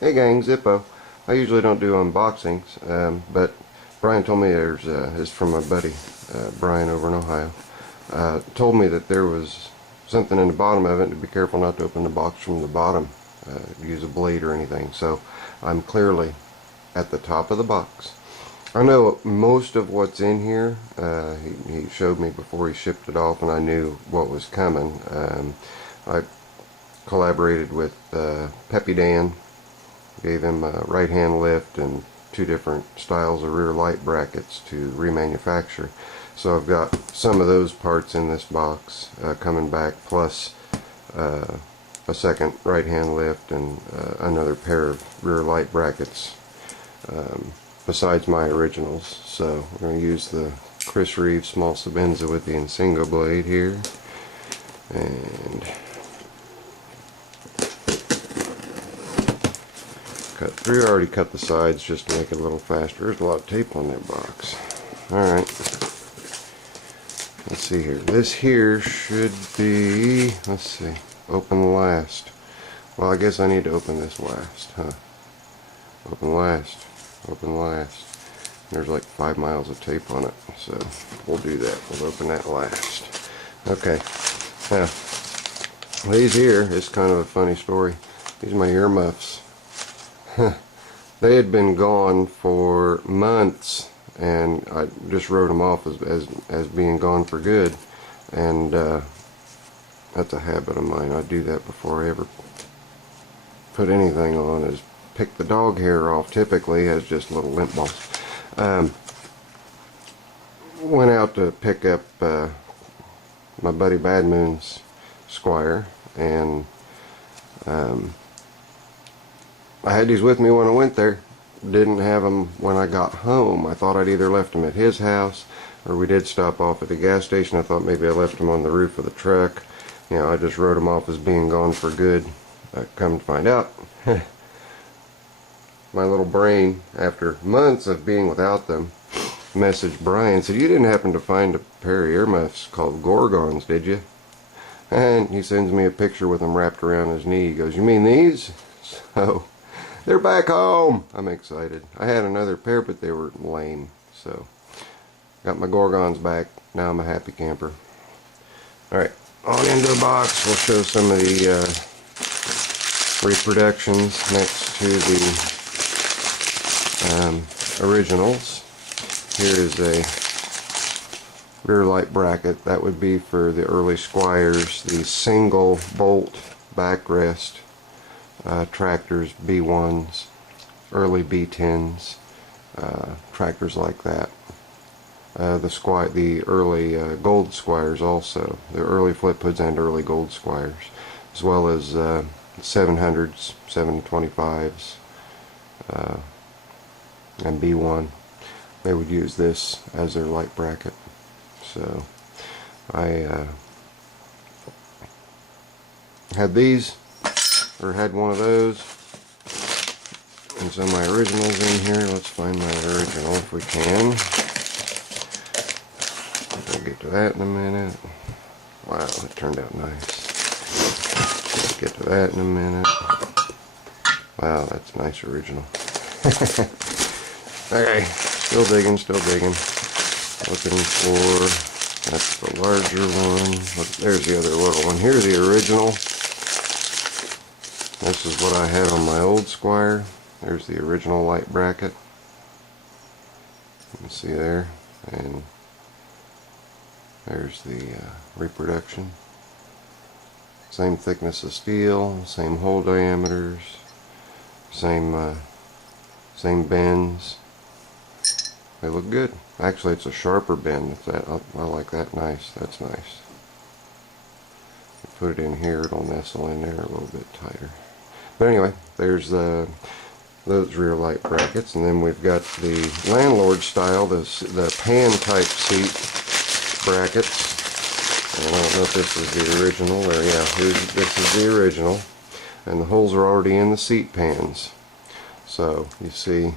Hey gang, Zippo. I usually don't do unboxings, but Brian told me it's from my buddy Brian over in Ohio. Told me that there was something in the bottom of it, and to be careful not to open the box from the bottom, use a blade or anything. So I'm clearly at the top of the box. I know most of what's in here. He showed me before he shipped it off, and I knew what was coming. I collaborated with Peppy Dan. Gave him a right hand lift and two different styles of rear light brackets to remanufacture. So I've got some of those parts in this box coming back, plus a second right hand lift and another pair of rear light brackets besides my originals. So we're going to use the Chris Reeve small Sabenza with the Osenga blade here, and cut through. I already cut the sides just to make it a little faster. There's a lot of tape on that box. Alright, let's see here. This here should be, let's see, open last. Well, I guess I need to open this last, huh? Open last, open last. There's like 5 miles of tape on it, so we'll do that. We'll open that last. Okay, now these here is kind of a funny story. These are my earmuffs. They had been gone for months, and I just wrote them off as being gone for good. And that's a habit of mine. I do that before I ever put anything on, is pick the dog hair off, typically as just little lint balls. Went out to pick up my buddy Bad Moon's Squire, and I had these with me when I went there. Didn't have them when I got home. I thought I'd either left them at his house, or we did stop off at the gas station. I thought maybe I left them on the roof of the truck. You know, I just wrote them off as being gone for good. Come to find out, my little brain, after months of being without them, messaged Brian, said, "You didn't happen to find a pair of earmuffs called Gorgons, did you?" And he sends me a picture with them wrapped around his knee. He goes, "You mean these?" So they're back home. I'm excited. I had another pair, but they were lame. So got my Gorgons back. Now I'm a happy camper. Alright, on into the box. We'll show some of the reproductions next to the originals. Here is a rear light bracket. That would be for the early Squires, the single bolt backrest tractors, B1s, early B10s, tractors like that. The early Gold Squires also, the early flip hoods and early Gold Squires, as well as 700s, 725s, and B1. They would use this as their light bracket. So I had these, or had one of those, and some of my originals in here. Let's find my original if we can. We'll get to that in a minute. Wow, it turned out nice. Let's get to that in a minute. Wow, that's a nice original. Okay, still digging, still digging. Looking for, that's the larger one. Look, there's the other little one. Here's the original. This is what I had on my old Squire. There's the original light bracket. You can see there. And there's the reproduction. Same thickness of steel, same hole diameters, same bends. They look good. Actually, it's a sharper bend. I like that. Nice. That's nice. Put it in here, it'll nestle in there a little bit tighter. But anyway, there's those rear light brackets, and then we've got the landlord style, the pan type seat brackets. And I don't know if this is the original. There, yeah, this is the original, and the holes are already in the seat pans. So you see,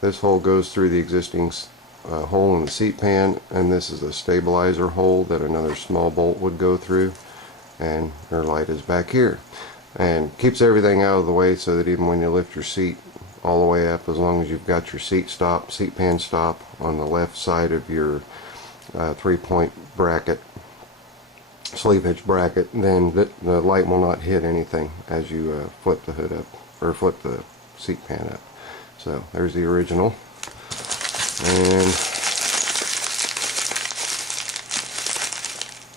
this hole goes through the existing hole in the seat pan, and this is a stabilizer hole that another small bolt would go through, and their light is back here. and keeps everything out of the way, so that even when you lift your seat all the way up, as long as you've got your seat pan stop on the left side of your 3-point bracket, sleeve hitch bracket, then the light will not hit anything as you flip the hood up, or flip the seat pan up. So there's the original, and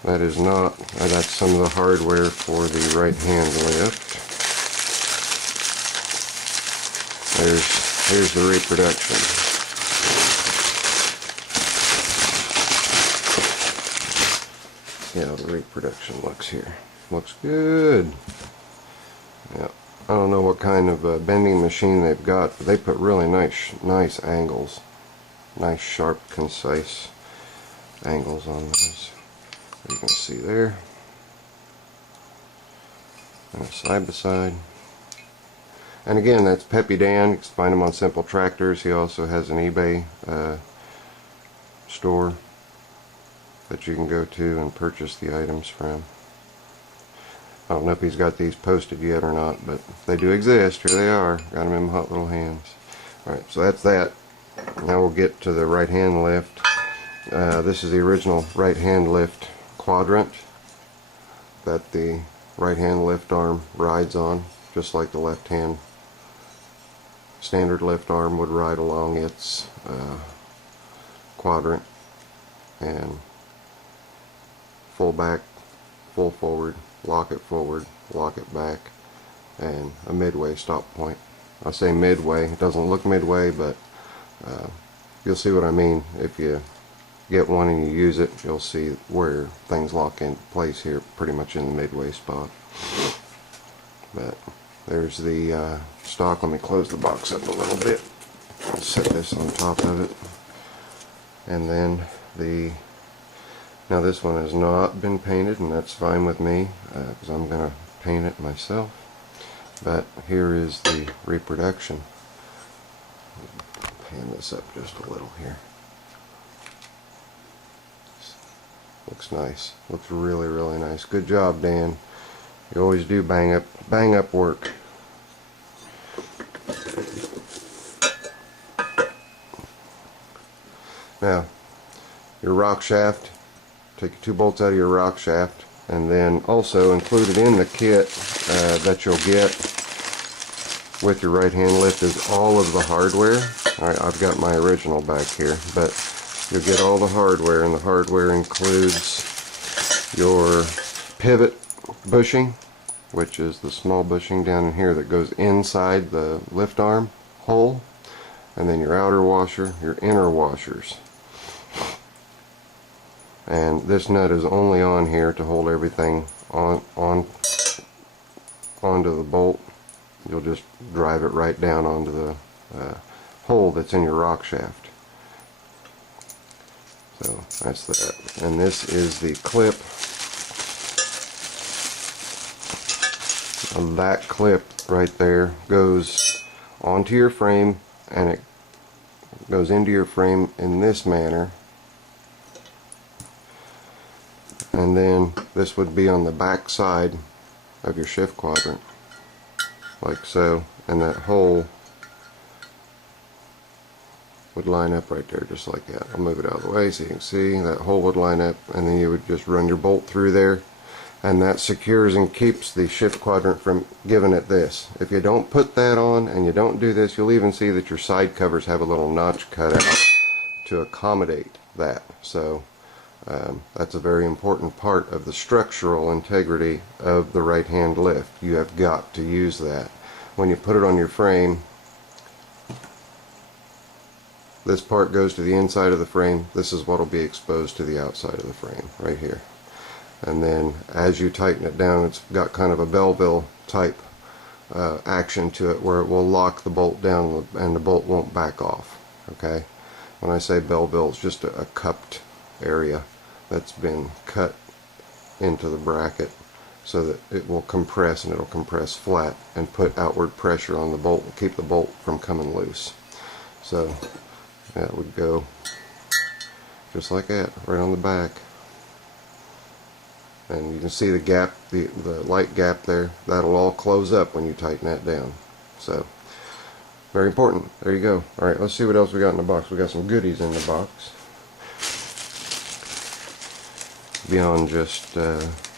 that is not, that's some of the hardware for the right hand lift. Here's the Reproduction. See how the Reproduction looks here. Looks good. Yeah, I don't know what kind of bending machine they've got, but they put really nice angles, nice, sharp, concise angles on those. You can see there, and side by side. And again, that's Peppy Dan. You can find him on Simple Tractors. He also has an eBay store that you can go to and purchase the items from. I don't know if he's got these posted yet or not, but they do exist. Here they are. Got them in my hot little hands. Alright, so that's that. Now we'll get to the right hand lift. This is the original right hand lift quadrant that the right hand lift arm rides on, just like the left hand standard lift arm would ride along its quadrant. And full back, full forward, lock it back, and a midway stop point. I say midway, it doesn't look midway, but you'll see what I mean. If you get one and you use it, you'll see where things lock in place here, pretty much in the midway spot. But there's the stock. Let me close the box up a little bit. Set this on top of it. And then now this one has not been painted, and that's fine with me, because I'm going to paint it myself. But here is the Reproduction. Pan this up just a little here. Looks nice. Looks really nice. Good job, Dan. You always do bang up work. Now, your rock shaft. Take your 2 bolts out of your rock shaft, and then also included in the kit that you'll get with your right hand lift is all of the hardware. Alright, I've got my original back here, but you'll get all the hardware, and the hardware includes your pivot bushing, which is the small bushing down in here that goes inside the lift arm hole, and then your outer washer, your inner washers. And this nut is only on here to hold everything onto the bolt. You'll just drive it right down onto the hole that's in your rock shaft. So that's that. And this is the clip. And that clip right there goes onto your frame, and it goes into your frame in this manner. And then this would be on the back side of your shift quadrant, like so, and that hole would line up right there just like that. I'll move it out of the way so you can see that hole would line up, and then you would just run your bolt through there, and that secures and keeps the shift quadrant from giving it this. If you don't put that on and you don't do this, you'll even see that your side covers have a little notch cut out to accommodate that. So that's a very important part of the structural integrity of the right hand lift. You have got to use that. When you put it on your frame, this part goes to the inside of the frame. This is what will be exposed to the outside of the frame right here. And then as you tighten it down, it's got kind of a Belleville type action to it, where it will lock the bolt down and the bolt won't back off. Okay, when I say Belleville, it's just a cupped area that's been cut into the bracket so that it will compress, and it'll compress flat and put outward pressure on the bolt and keep the bolt from coming loose. So that would go just like that, right on the back. And you can see the gap, the light gap there. That'll all close up when you tighten that down. So, very important. There you go. Alright, let's see what else we got in the box. We got some goodies in the box. Beyond just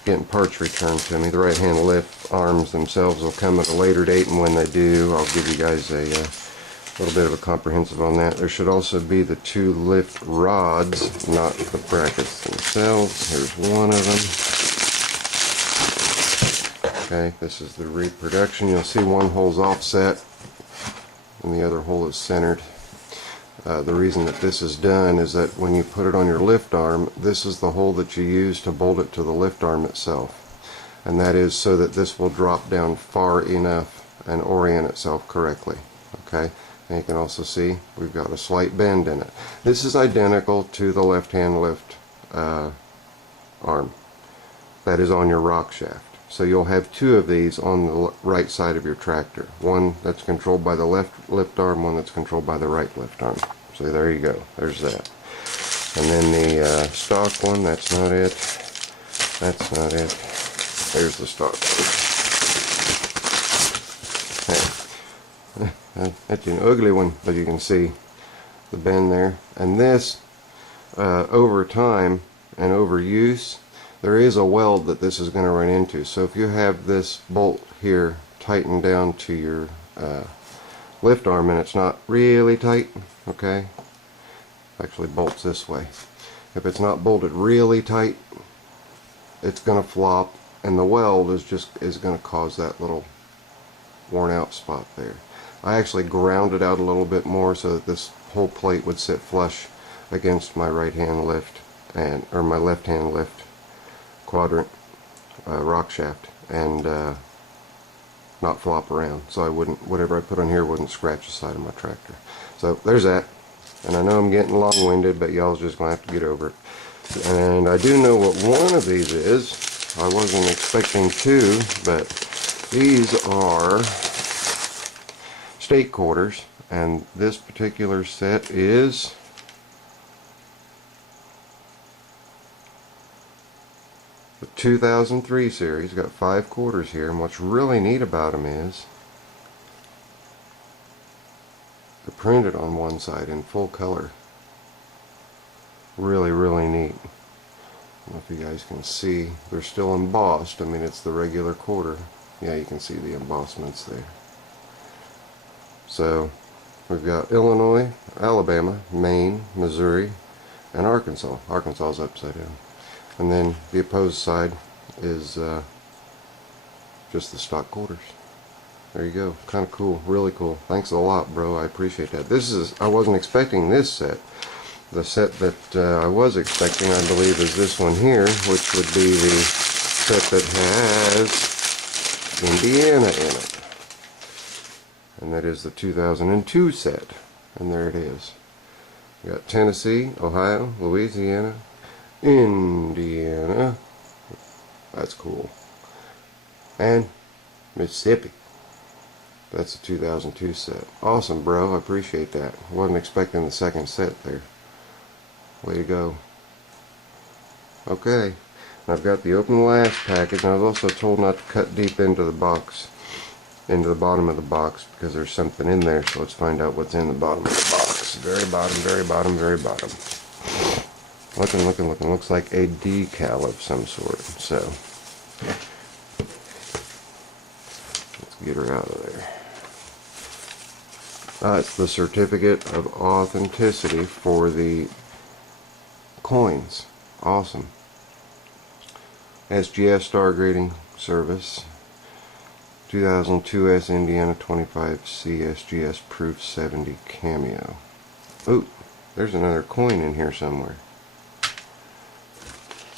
getting parts returned to me. The right hand lift arms themselves will come at a later date, and when they do, I'll give you guys a little bit of a comprehensive on that. There should also be the 2 lift rods, not the brackets themselves. Here's one of them. Okay, this is the Reproduction. You'll see one hole's offset and the other hole is centered. The reason that this is done is that when you put it on your lift arm, this is the hole that you use to bolt it to the lift arm itself. And that is so that this will drop down far enough and orient itself correctly. Okay, and you can also see we've got a slight bend in it. This is identical to the left hand lift arm that is on your rock shaft. So you'll have 2 of these on the right side of your tractor. One that's controlled by the left lift arm, one that's controlled by the right lift arm. So there you go. There's that. And then the stock one, that's not it. That's not it. There's the stock one. That's an ugly one, but you can see the bend there. And this, over time and over use, there is a weld that this is going to run into. So if you have this bolt here tightened down to your lift arm and it's not really tight, okay, actually bolts this way. If it's not bolted really tight, it's going to flop, and the weld is going to cause that little worn out spot there. I actually ground it out a little bit more so that this whole plate would sit flush against my right hand lift or my left hand lift quadrant rock shaft, and not flop around, so I wouldn't, whatever I put on here wouldn't scratch the side of my tractor. So there's that. And I know I'm getting long-winded, but y'all's just gonna have to get over it. And I do know what one of these is. I wasn't expecting 2, but these are stake quarters, and this particular set is the 2003 series. Got 5 quarters here, and what's really neat about them is they're printed on one side in full color. Really, really neat. I don't know if you guys can see. They're still embossed. I mean, it's the regular quarter. Yeah, you can see the embossments there. So we've got Illinois, Alabama, Maine, Missouri, and Arkansas. Arkansas is upside down. And then the opposed side is just the stock quarters. There you go. Kind of cool. Really cool. Thanks a lot, bro. I appreciate that. This is, I wasn't expecting this set. The set that I was expecting, I believe, is this one here, which would be the set that has Indiana in it. And that is the 2002 set. And there it is. We got Tennessee, Ohio, Louisiana, Indiana. That's cool. And Mississippi. That's a 2002 set. Awesome, bro. I appreciate that. Wasn't expecting the second set there. Way to go. Okay. I've got the open last package, and I was also told not to cut deep into the box, into the bottom of the box, because there's something in there. So let's find out what's in the bottom of the box. Very bottom, very bottom, very bottom. Looking. Looks like a decal of some sort. So let's get her out of there. It's the certificate of authenticity for the coins. Awesome. SGS Star Grading Service, 2002 S Indiana 25C SGS Proof 70 Cameo. Oh, there's another coin in here somewhere.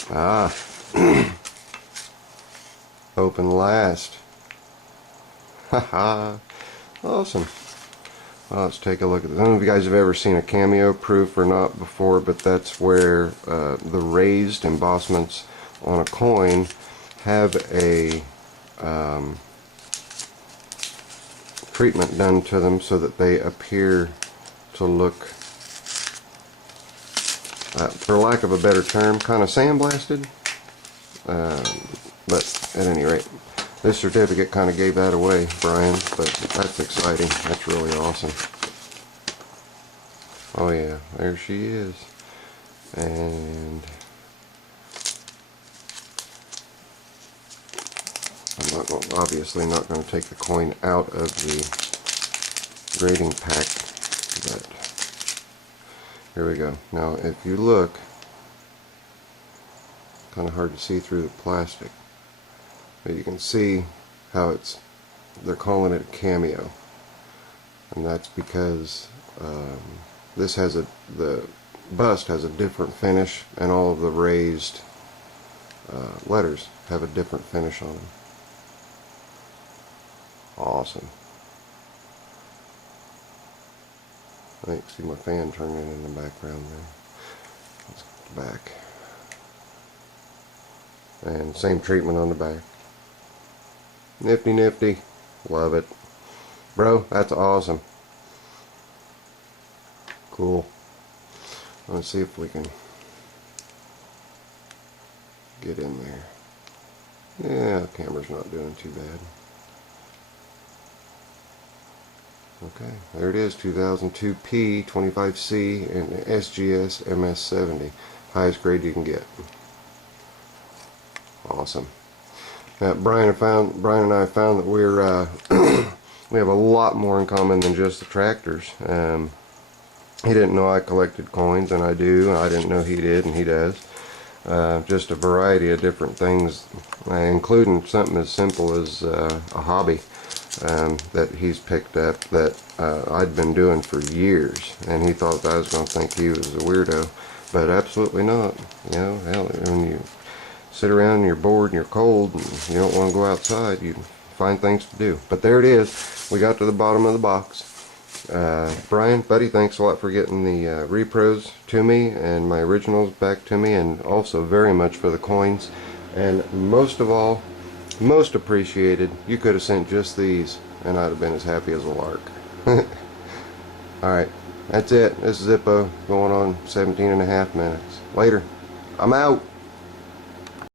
Ah. Open last. Haha. Awesome. Well, let's take a look at this. I don't know if you guys have ever seen a cameo proof or not before, but that's where the raised embossments on a coin have a treatment done to them so that they appear to look, for lack of a better term, kind of sandblasted. But at any rate, this certificate kind of gave that away, Brian, but that's exciting. That's really awesome. Oh yeah, there she is. And I'm obviously not going to take the coin out of the grading pack, but here we go. Now if you look, kind of hard to see through the plastic, but you can see how they're calling it a cameo, and that's because this has the bust has a different finish, and all of the raised letters have a different finish on them. Awesome. I can see my fan turning in the background there. Let's get the back. And same treatment on the back. Nifty nifty. Love it. Bro, that's awesome. Cool. Let's see if we can get in there. Yeah, the camera's not doing too bad. Okay, there it is, 2002 P 25C and SGS MS70. Highest grade you can get. Awesome. Now, Brian and I found that we're we have a lot more in common than just the tractors. He didn't know I collected coins, and I do. I didn't know he did, and he does. Just a variety of different things, including something as simple as a hobby that he's picked up that I'd been doing for years, and he thought that I was going to think he was a weirdo, but absolutely not. You know, hell, when you sit around and you're bored and you're cold and you don't want to go outside, you find things to do. But there it is. We got to the bottom of the box. Brian, buddy, thanks a lot for getting the repros to me and my originals back to me, and also very much for the coins. And most of all, most appreciated, you could have sent just these and I'd have been as happy as a lark. Alright, that's it. This is Zippo going on 17.5 minutes. Later. I'm out.